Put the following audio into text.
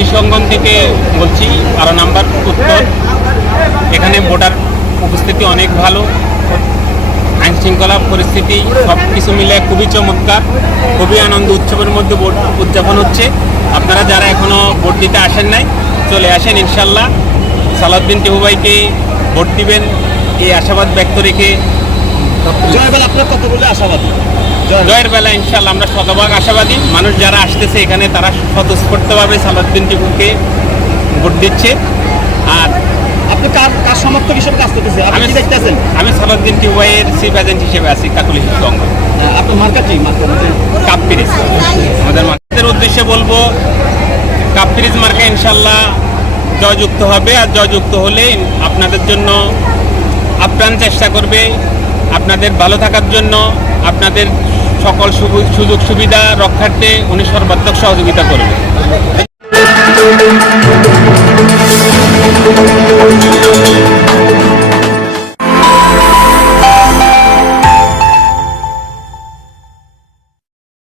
কৃষকগঞ্জ থেকে বলছি বারো নাম্বার উত্তর। এখানে ভোটার উপস্থিতি অনেক ভালো। আইন শৃঙ্খলা পরিস্থিতি সব কিছু মিলে খুবই চমৎকার। খুবই আনন্দ উৎসবের মধ্যে ভোট উদযাপন হচ্ছে। আপনারা যারা এখনও ভোট দিতে আসেন নাই, চলে আসেন ইনশাল্লাহ সালাউদ্দিন টিহু ভাইকে ভোট দিবেন। এই আশাবাদ ব্যক্ত রেখে আপনার কথা বলে আশাবাদী। জয়ের বেলা ইনশাল্লাহ আমরা শতভাগ আশাবাদী। মানুষ যারা আসতেছে এখানে তারা স্বতঃস্ফূর্তভাবে সালাউদ্দিন টিপুকে ভোট দিচ্ছে। আর আপনি কার কার সমর্থক হিসেবে কাজ করতেছেন? আপনি কি দেখতেছেন? আমি সালাউদ্দিন টিউবাইয়ের চিফ এজেন্ট হিসেবে আছি কাকুলি শিশুঙ্গ হ্যাঁ, আপনার মার্কা কি? কাপ পিরিজ। আমাদের মার্কেটের উদ্দেশ্যে বলব কাপ পিরিজ মার্কে ইনশাল্লাহ জয়যুক্ত হবে। আর জয়যুক্ত হলে আপনাদের জন্য আপ্রাণ চেষ্টা করবে। আপনাদের ভালো থাকার জন্য আপনাদের সকল সুযোগ সুবিধা রক্ষার্থে উনি সর্বাত্মক সহযোগিতা করবে